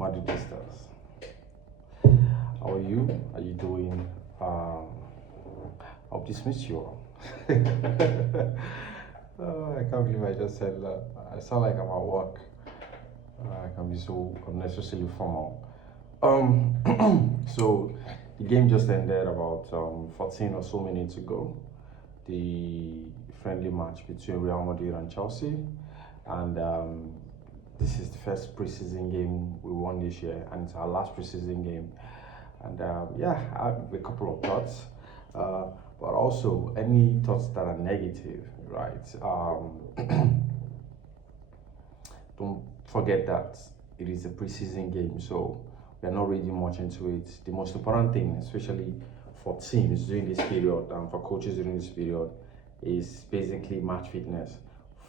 Madridistas. How are you? Are you doing? I'll dismiss you all. Oh, I can't believe I just said that. I sound like I'm at work. I can be so unnecessarily formal. So the game just ended about 14 or so minutes ago. The friendly match between Real Madrid and Chelsea, and this is the first preseason game we won this year, and it's our last preseason game. And yeah, I have a couple of thoughts, but also any thoughts that are negative, right? Don't forget that it is a preseason game, so we're not reading much into it. The most important thing, especially for teams during this period and for coaches during this period, is basically match fitness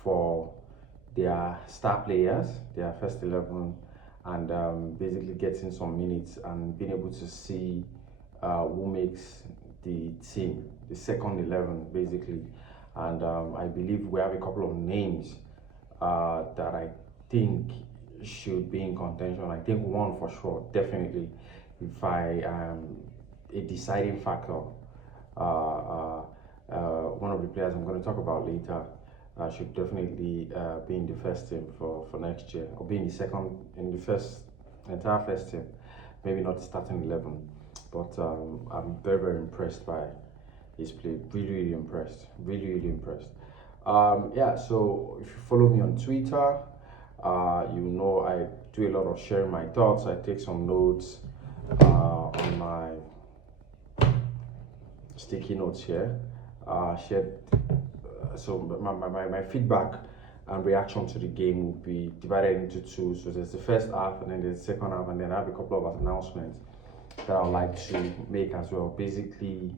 for their star players, their first 11, and basically getting some minutes and being able to see who makes the team, the second 11, basically. And I believe we have a couple of names that I think should be in contention. I think one for sure, definitely, if I a deciding factor. One of the players I'm going to talk about later should definitely be in the first team for next year, or be in the second, in the entire first team. Maybe not the starting 11, but I'm very impressed by his play. Really impressed. Really impressed. Yeah. So if you follow me on Twitter, you know I do a lot of sharing my thoughts. I take some notes on my sticky notes here. So my feedback and reaction to the game will be divided into two. So there's the first half, and then there's the second half, and then I have a couple of announcements that I'd like to make as well. Basically,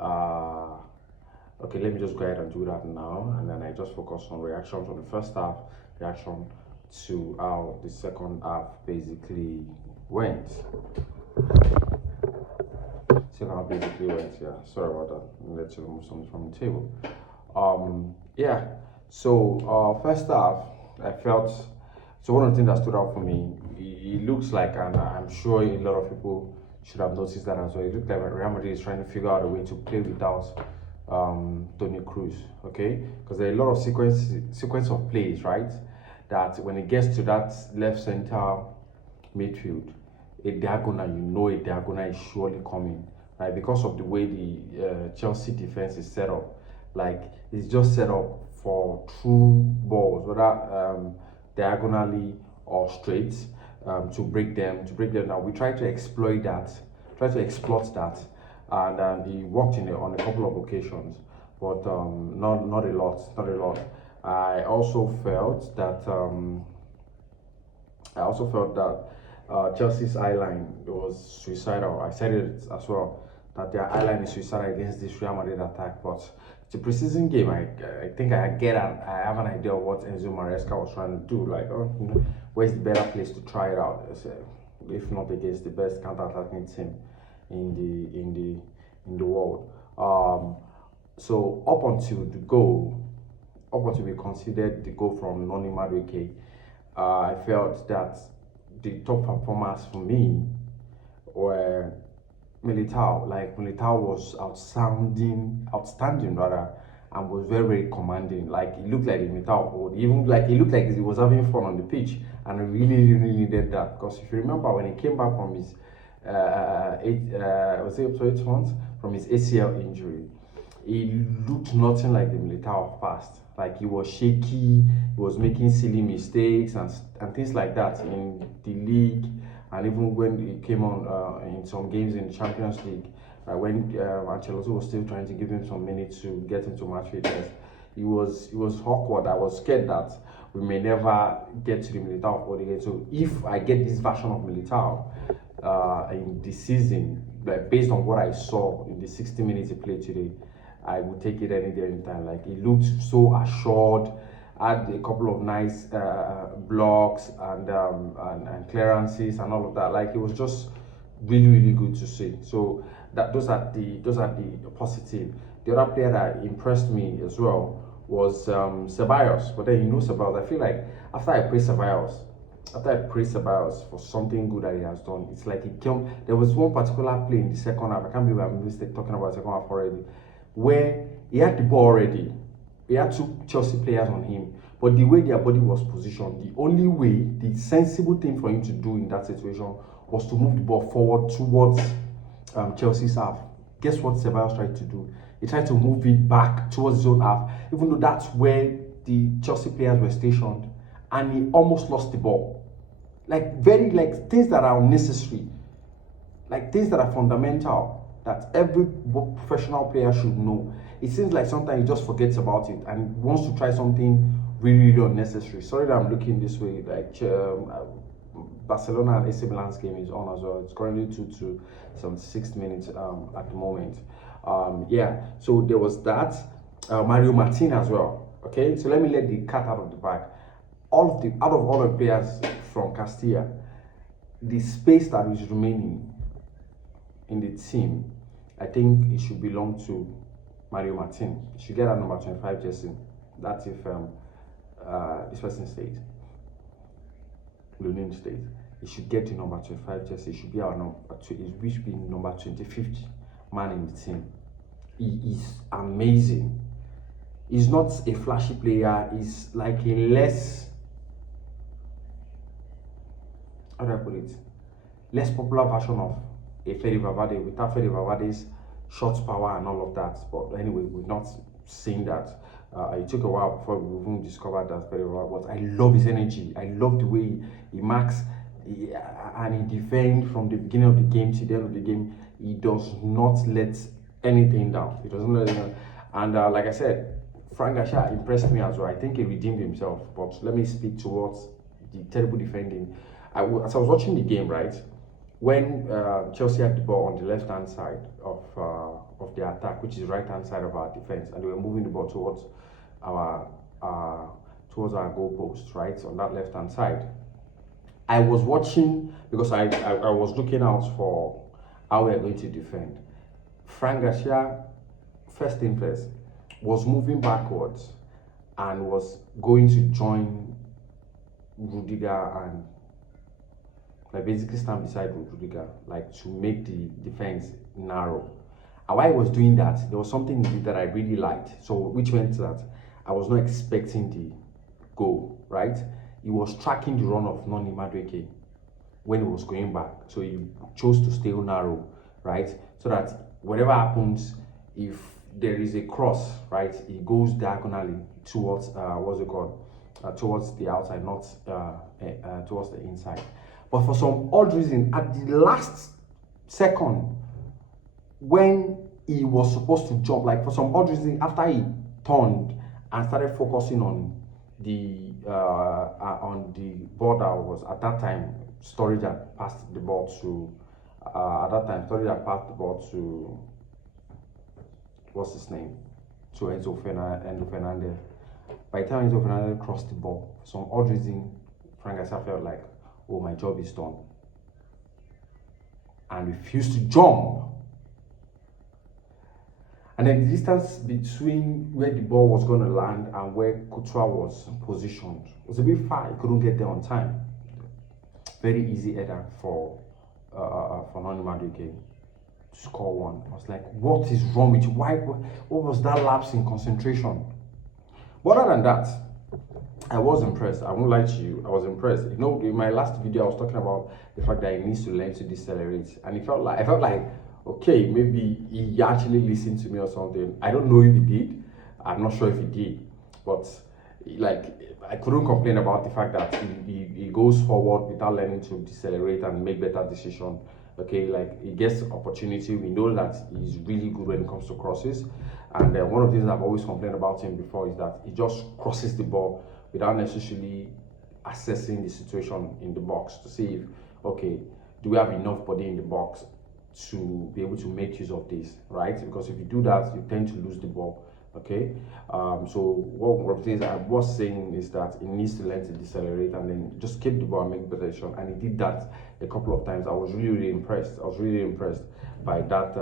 okay, let me just go ahead and do that now, and then I just focus on reaction to the first half, reaction to how the second half basically went. Basically went, yeah. Sorry about that. Let's remove something from the table. Yeah. So first half, I felt, so one of the things that stood out for me, it looks like, and I'm sure a lot of people should have noticed that as well. It looked like Real Madrid is trying to figure out a way to play without Toni Kroos, okay? Because there are a lot of sequence of plays, right? That when it gets to that left center midfield, a diagonal, you know a diagonal is surely coming. Like, because of the way the Chelsea defense is set up, like it's just set up for true balls, whether diagonally or straight, to break them down. We try to exploit that, and he worked on a couple of occasions, but not a lot. I also felt that Chelsea's eye line was suicidal. I said it as well, that their eye line is suicidal against this Real Madrid attack. But it's a preseason game. I think I have an idea of what Enzo Maresca was trying to do. Like, where's the better place to try it out? If not against the best counter-attacking team in the world. So up until we considered the goal from Noni Madueke, I felt that the top performers for me were Militao. Like, Militao was outstanding rather, and was very commanding. Like, it looked like Militao, even like it looked like he was having fun on the pitch, and I really needed that. Because if you remember, when he came back from his 8 months from his ACL injury, he looked nothing like the Militao of past. Like, he was shaky, he was making silly mistakes and things like that in the league, and even when he came on in some games in the Champions League, when Ancelotti was still trying to give him some minutes to get into match fitness, it was awkward. I was scared that we may never get to the Militao of again. So if I get this version of Militao in the season, like, based on what I saw in the 60 minutes he played today, I would take it any day, anytime. Like, he looked so assured, had a couple of nice blocks and clearances and all of that. Like, it was just really good to see. So those are the positive. The other player that impressed me as well was Ceballos. But then, Ceballos, I feel like after I play Ceballos, after I praise Ceballos for something good that he has done, it's like he came. There was one particular play in the second half. I can't believe I'm talking about the second half already, where he had the ball already. He had two Chelsea players on him, but the way their body was positioned, the only way, the sensible thing for him to do in that situation was to move the ball forward towards Chelsea's half. Guess what Ceballos tried to do? He tried to move it back towards zone half, even though that's where the Chelsea players were stationed, and he almost lost the ball. Like things that are unnecessary, like things that are fundamental that every professional player should know. It seems like sometimes he just forgets about it and wants to try something really, really unnecessary. Sorry that I'm looking this way. Like Barcelona and AC Milan's game is on as well. It's currently 2-2, 76 minutes at the moment. Yeah, so there was that. Mario Martin as well. Okay, so let me let the cat out of the bag. Out of all the players from Castilla, the space that is remaining in the team, I think it should belong to Mario Martin. He should get a number 25 jersey. That's if this person stays. Lunin stays. He should get the number 25 jersey. It should be our number. It should be number 25th man in the team. He is amazing. He's not a flashy player. He's like a less, how do I put it? Less popular version of a Fede Valverde, without Fede Valverde's shot power and all of that. But anyway, we're not saying that. It took a while before we even discovered that Fede Valverde. But I love his energy. I love the way he marks and he defends from the beginning of the game to the end of the game. He does not let anything down. He doesn't let anything down. And like I said, Frank Garcia impressed me as well. I think he redeemed himself. But let me speak towards the terrible defending. As I was watching the game, right, when Chelsea had the ball on the left-hand side of the attack, which is right-hand side of our defense, and they were moving the ball towards our goalpost, right, on that left-hand side. I was watching because I was looking out for how we are going to defend. Frank Garcia, first thing first, was moving backwards and was going to join Rudiger and like basically stand beside Rudiger, like to make the defense narrow. And while I was doing that, there was something that I really liked. So which meant that I was not expecting the goal, right? He was tracking the run of Noni Madueke when he was going back. So he chose to stay narrow, right? So that whatever happens, if there is a cross, right, he goes diagonally towards towards the outside, not towards the inside. But for some odd reason, at the last second, when he was supposed to jump, like for some odd reason, after he turned and started focusing on the ball that was at that time, Sturridge had passed the ball to what's his name? To Enzo Fernandez. By the time Enzo Fernandez crossed the ball, for some odd reason, Frank Garcia felt like, oh, my job is done, and refused to jump. And then the distance between where the ball was going to land and where Courtois was positioned was a bit far. He couldn't get there on time. Very easy header for Noni Madueke to score one. I was like, what is wrong with you? Why? What was that lapse in concentration? But other than that, I was impressed. I won't lie to you. I was impressed. You know, in my last video, I was talking about the fact that he needs to learn to decelerate, and I felt like, okay, maybe he actually listened to me or something. I don't know if he did. I'm not sure if he did, but like I couldn't complain about the fact that he goes forward without learning to decelerate and make better decisions. Okay, like he gets opportunity. We know that he's really good when it comes to crosses, and one of the things I've always complained about him before is that he just crosses the ball without necessarily assessing the situation in the box to see if, okay, do we have enough body in the box to be able to make use of this, right? Because if you do that, you tend to lose the ball. Okay, so one of the things I was saying is that he needs to learn to decelerate and then just keep the ball and make better decision, and he did that a couple of times. I was really impressed. I was really impressed by that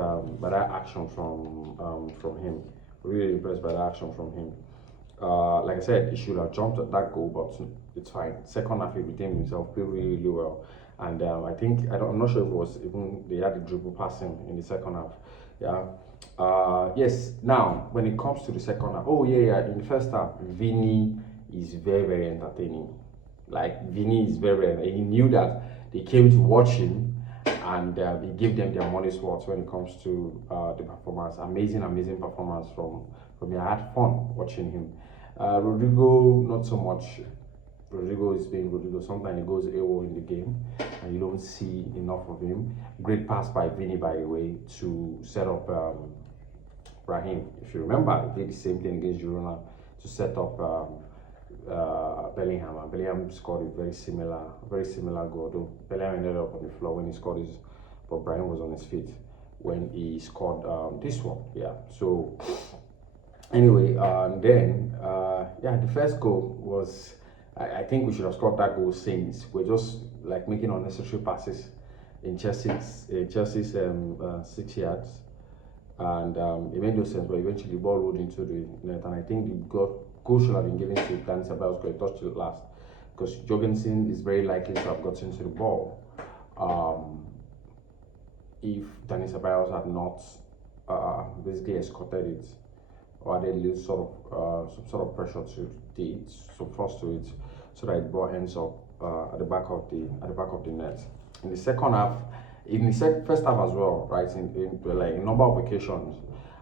action from him. Really impressed by that action from him. Like I said, he should have jumped at that goal, but it's fine. Second half, he redeemed himself, played really, really well. And I think, I'm not sure if it was even, they had the dribble passing in the second half. Yeah. Yes, now, when it comes to the second half, oh, yeah, in the first half, Vinny is very, very entertaining. Like, Vinny is very, he knew that they came to watch him, and he gave them their money's worth when it comes to the performance. Amazing, amazing performance from him. I had fun watching him. Rodrigo, not so much. Rodrigo is being Rodrigo. Sometimes he goes AWOL in the game and you don't see enough of him. Great pass by Vinny, by the way, to set up Brahim. If you remember, he did the same thing against Girona to set up Bellingham. And Bellingham scored a very similar goal. Though Bellingham ended up on the floor when he scored his, but Brahim was on his feet when he scored this one. Yeah. So anyway, and then yeah, the first goal was. I think we should have scored that goal since we're just like making unnecessary passes in Chelsea's 6 yards, and it made no sense. But eventually, the ball rolled into the net, and I think the goal should have been given to Dani Ceballos because he touched it last. Because Jorgensen is very likely to have gotten to the ball if Dani Ceballos had not basically escorted it or added a little some sort of pressure to some force to it, so that the ball ends up at the back of the net. In the second half, in the first half as well, right? In like a number of occasions,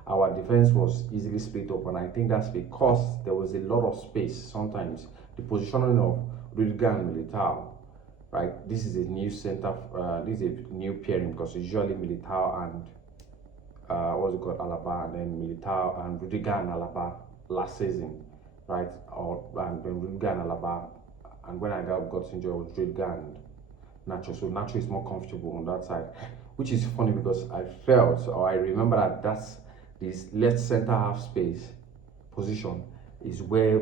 our defense was easily split up, and I think that's because there was a lot of space. Sometimes the positioning of Rudiger and Militao, right? This is a new center. This is a new pairing because usually Militao and what's it called, Alaba, and then Militao and Rudiger and Alaba last season, right? And then Rudiger and Alaba, and when I got injured, it was Rudiger and Nacho. So Nacho is more comfortable on that side, which is funny because I felt, or I remember that's this left center half space position is where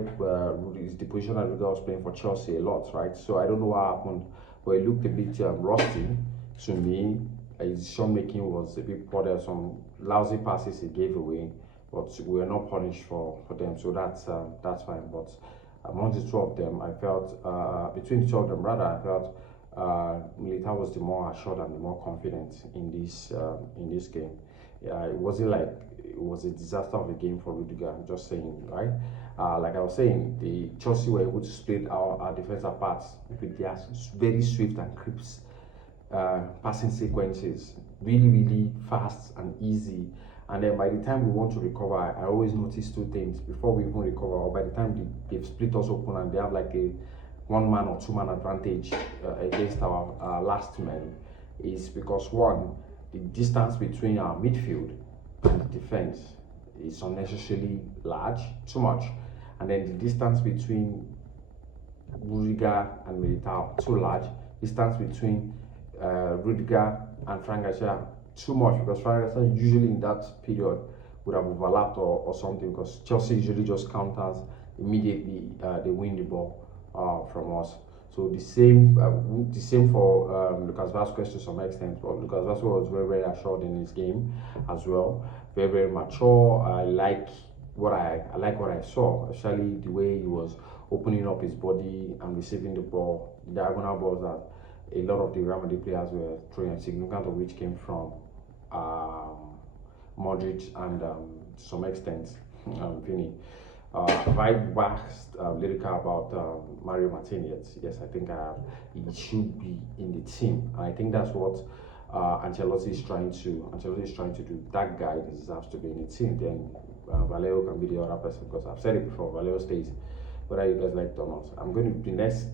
is the position that Rudiger was playing for Chelsea a lot, right? So I don't know what happened, but it looked a bit rusty to me. His decision making was a bit poor. There were some lousy passes he gave away, but we were not punished for them, so that's fine. But among the two of them, I felt between the two of them rather, I felt Militao was the more assured and the more confident in this game. It wasn't like it was a disaster of a game for Rudiger. I'm just saying, right? Like I was saying, the Chelsea were able to split our defense apart with their very swift and crisp passing sequences, really fast and easy. And then by the time we want to recover, I always notice two things before we even recover, or by the time they've split us open and they have like a 1 man or 2 man advantage against our last man, is because one, the distance between our midfield and the defense is unnecessarily large, too much, and then the distance between Rudiger and Militao too large, distance between Rudiger and Frank Garcia too much, because Frank Garcia usually in that period would have overlapped or something, because Chelsea usually just counters immediately. They win the ball from us. So the same for Lucas Vazquez to some extent, but Lucas Vazquez was very assured in his game as well, very mature. I like what I saw, especially the way he was opening up his body and receiving the ball, the diagonal balls that a lot of the Real Madrid players were throwing, significant of which came from Modric and to some extent Vinny. Have I waxed lyrical about Mario Martinez? Yes, I think he should be in the team, and I think that's what Ancelotti is trying to do. That guy deserves to be in the team. Then Valero can be the other person, because I've said it before. Valero stays, whether you guys like it or not. The next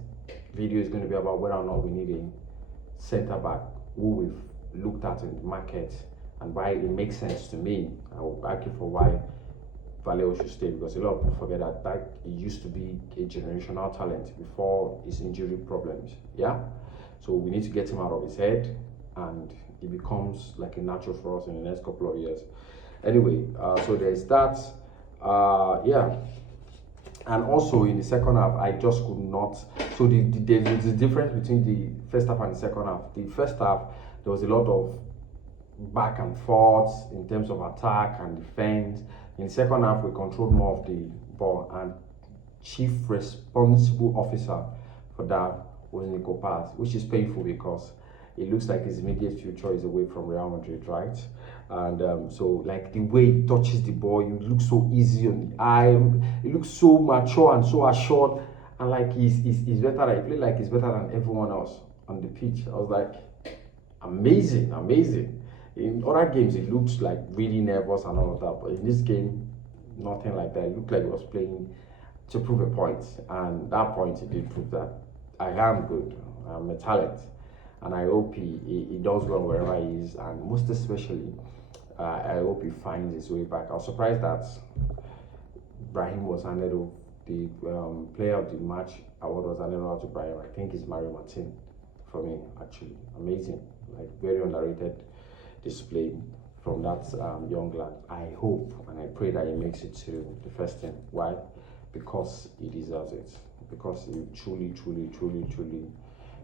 video is going to be about whether or not we need a centre back who we've looked at in the market and why it makes sense to me. I will argue for why Valero should stay, because a lot of people forget that he used to be a generational talent before his injury problems. Yeah, so we need to get him out of his head, and he becomes like a natural for us in the next couple of years. Anyway, so there's that. Yeah. And also in the second half, I just could not. So there's a difference between the first half and the second half. The first half, there was a lot of back and forth in terms of attack and defense. In the second half, we controlled more of the ball, and chief responsible officer for that was Nico Paz, which is painful because it looks like his immediate future is away from Real Madrid, right? And so, like the way he touches the ball, it looks so easy on the eye. It looks so mature and so assured, and like he's better. He played like he's better than everyone else on the pitch. I was like, amazing, amazing. In other games, it looked like really nervous and all of that, but in this game, nothing like that. It looked like he was playing to prove a point, and that point he did prove that I am good. I'm a talent, and I hope he does well wherever he is, and most especially, I hope he finds his way back. I was surprised that Brahim was handed over the player of the match award was handed over to Brahim. I think it's Mario Martin for me, actually. Amazing, like very underrated display from that young lad. I hope and I pray that he makes it to the first team. Why? Because he deserves it. Because he truly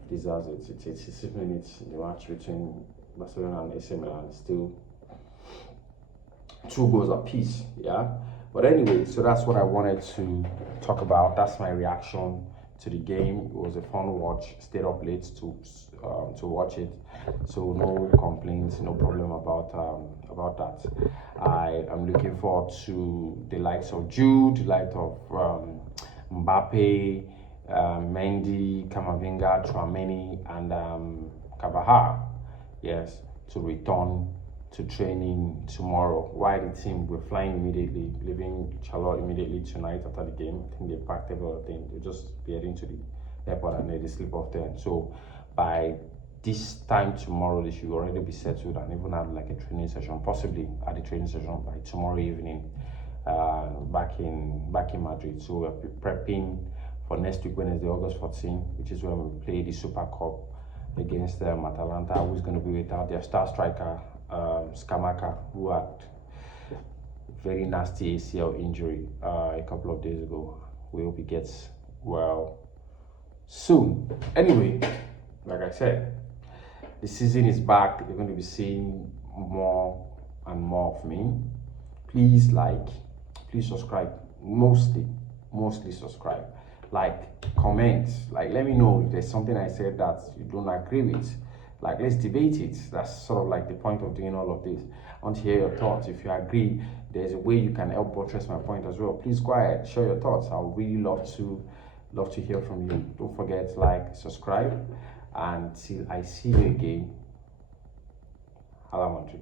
deserves it. It's 66 minutes in the match between Barcelona and AC Milan. Still 2 goals apiece, yeah. But anyway, so that's what I wanted to talk about. That's my reaction to the game. It was a fun watch. Stayed up late to watch it, so no complaints, no problem about that. I am looking forward to the likes of Jude, the likes of Mbappe, Mendy, Camavinga, Tchouaméni, and Carvajal. Yes, to return to training tomorrow. Why the team we're flying immediately, leaving Charlotte immediately tonight after the game. I think they packed everything. They'll just be heading to the airport and they sleep off there. So by this time tomorrow, they should already be settled and even have like a training session, possibly at the training session by tomorrow evening, back in Madrid. So we're prepping for next week, Wednesday, August 14, which is when we play the Super Cup against Atalanta, who's going to be without their star striker, Skamaka, who had very nasty ACL injury a couple of days ago. We hope he gets well soon. Anyway, like I said, the season is back. You're going to be seeing more and more of me. Please please subscribe. Mostly subscribe. Like, comment. Like, let me know if there's something I said that you don't agree with. Like, let's debate it. That's sort of like the point of doing all of this. I want to hear your thoughts. If you agree, there's a way you can help buttress my point as well. Please go ahead, share your thoughts. I would really love to hear from you. Don't forget, like, subscribe, and till I see you again. Hala Madrid.